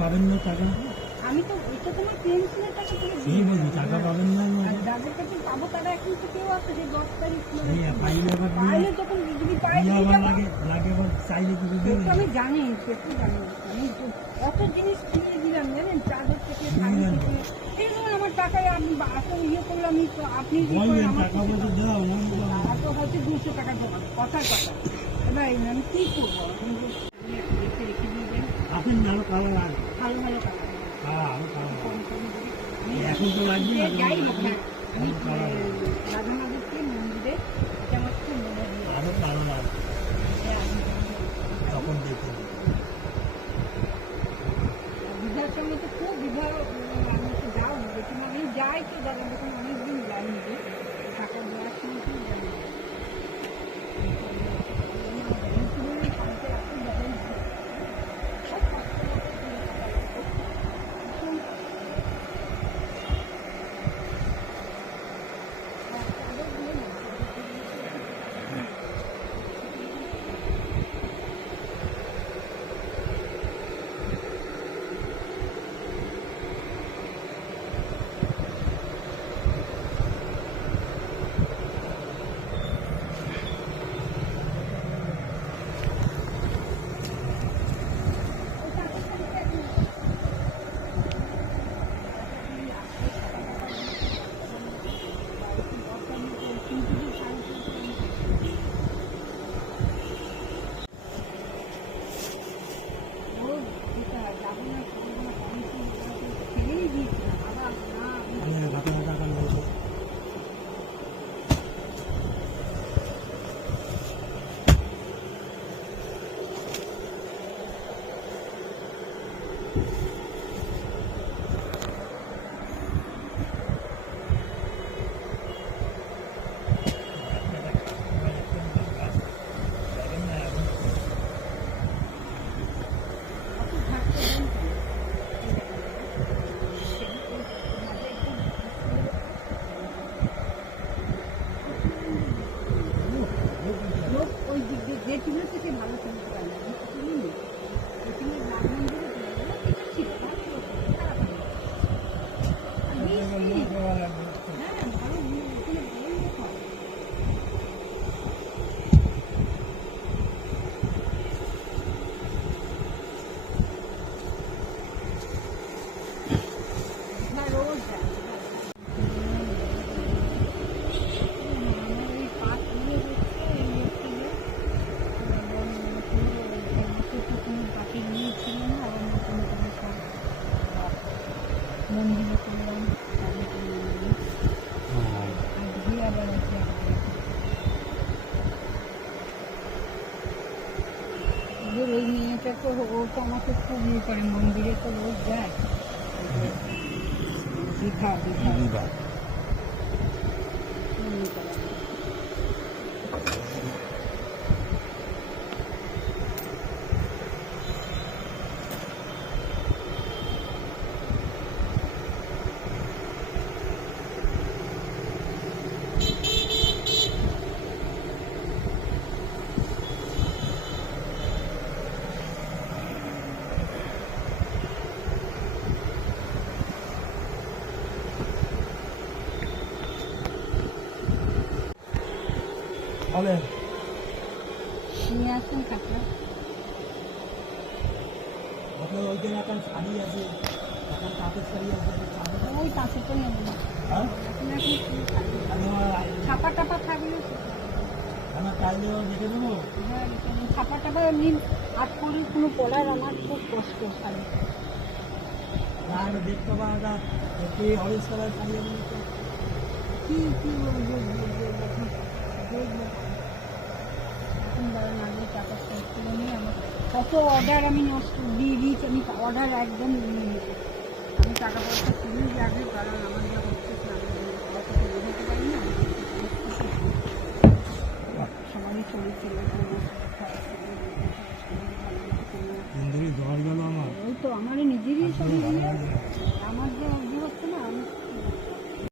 পাবেন না টাকা আমি তো এটা তোমার পেনশনের টাকা থেকে কি বলছি টাকা পাবেন না? যাদের কাছে পাবো তারা এখন তো কেউ আছে যে দশ তারিখ পাইলে যখন যদি পাই দেবেন আমি জানি সে জানি। আমি তো কত জিনিস কিনে দিলাম জানেন? চাদর থেকে শাড়ি থেকে। এগুলো আমার টাকায় আপনি আসল ইয়ে করলে আমি তো আপনি আমার হয়তো দুশো টাকা জমা কথার কথা। এবার আমি কি করব? আমি আমি রেখে আপনি ভালো ভালো হ্যাঁ আমি এখন তো লাগবে যাই হোক না। আমি দিয়ে যে তুলেছে সে ভালো তুলতে পারে না আমি তো তুলিনি এখানে রাম মন্দিরে তুলেছিল এটা ছিল না খারাপ হয়নি। আর বৃষ্টি, হ্যাঁ ভালো ভিড়, ওখানে ভালোই লোক হয়। না, রোজ যায়। আমার এই পা ফুলে হচ্ছে, এই হচ্ছিল। আমাকে তো কোনো পাখি নিয়েছিল না, আমার মতন করে সব মন্দিরে করলাম, তাদেরকে নিয়ে নিয়ে। আজকে আবার আছে একটা। ওই মেয়েটা তো ও তো আমাকে খুব ইয়ে করে মন্দিরে তো লোক যায়। দীঘা। দীঘা খুব ইয়ে করে। বলেন নিয়ে আসুন কাপড় আপনার ওইখানে এখন শাড়ি আছে এখন তাঁতের শাড়ি আছে ওই পাশে তো ছাপা টাপা থাকলে। আমার চাইলে রেখে ছাপা টাপা এমনি হাত করে কোনো আমার খুব কষ্ট শাড়ি আমি দেখতে পাওয়া যা একটি অরেঞ্জ কালার শাড়ি? কি কি বলব কত অর্ডার আমি নষ্ট দিয়ে দিয়েছি আমি অর্ডার একদম নিয়ে নিয়েছি। আমি টাকা পয়সা খুবই লাগে কারণ আমার যা হচ্ছে বোঝাতে পারি না। শরীর আমার। নিজেরই শরীর আমার যে